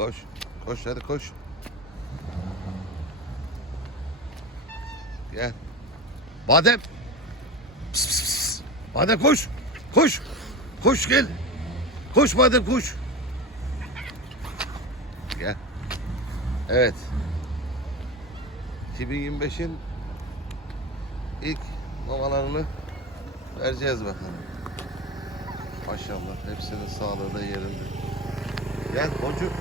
Koş. Koş hadi koş. Gel. Badem. Pıs, pıs, pıs. Badem koş. Koş. Koş gel. Koş Badem koş. Gel. Evet. 2025'in ilk mamalarını vereceğiz bakalım. Maşallah hepsinin sağlığı da yerinde. Gel Boncuk.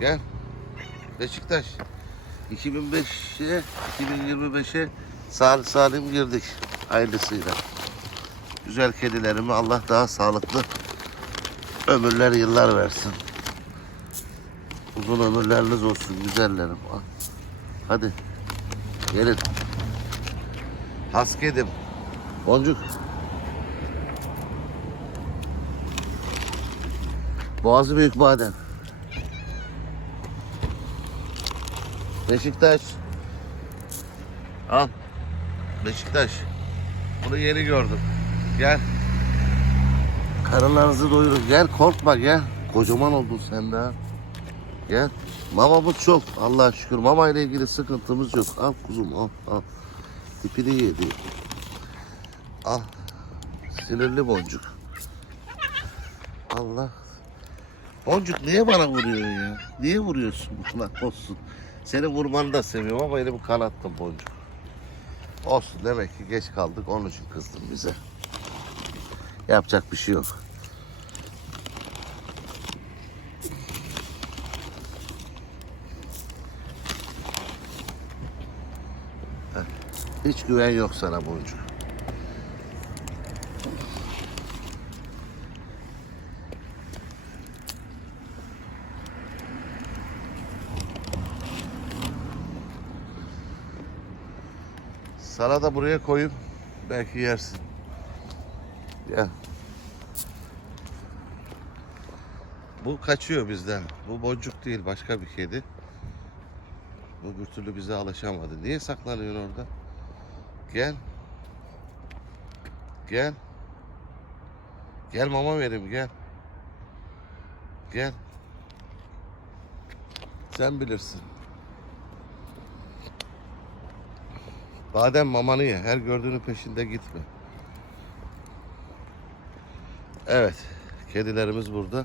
Gel. Beşiktaş. 2005'e 2025'e sağ salim girdik hayırlısıyla. Güzel kedilerimi Allah daha sağlıklı ömürler yıllar versin. Uzun ömürleriniz olsun güzellerim. Al. Hadi. Gelin. Has kedim. Boncuk. Boğazı büyük badem. Beşiktaş. Al. Beşiktaş. Bunu yeni gördüm. Gel. Karınlarınızı doyurun. Gel korkma gel. Kocaman oldun sen de. Gel. Mamamız çok. Allah'a şükür. Mama ile ilgili sıkıntımız yok. Al kuzum al al. Tipini yedi. Al. Sinirli boncuk. Allah. Boncuk niye bana vuruyorsun ya? Niye vuruyorsun bana olsun. Seni vurmanı da seviyorum ama elimi kanattım boncuk. Olsun demek ki geç kaldık onun için kızdın bize. Yapacak bir şey yok. Hiç güven yok sana boncuk. Sana da buraya koyup belki yersin. Gel. Bu kaçıyor bizden. Bu boncuk değil başka bir kedi. Bu bir türlü bize alışamadı. Niye saklanıyor orada? Gel. Gel. Gel mama vereyim gel. Gel. Sen bilirsin. Badem mamanı ye. Her gördüğünün peşinde gitme. Evet. Kedilerimiz burada.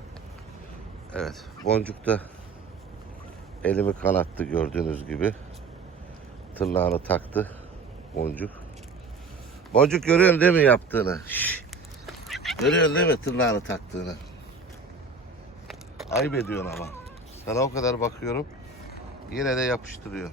Evet. Boncuk da elimi kanattı gördüğünüz gibi. Tırnağını taktı. Boncuk. Boncuk görüyorsun değil mi yaptığını? Şşş. Görüyorsun değil mi tırnağını taktığını? Ayıp ediyorsun ama. Sana o kadar bakıyorum. Yine de yapıştırıyor.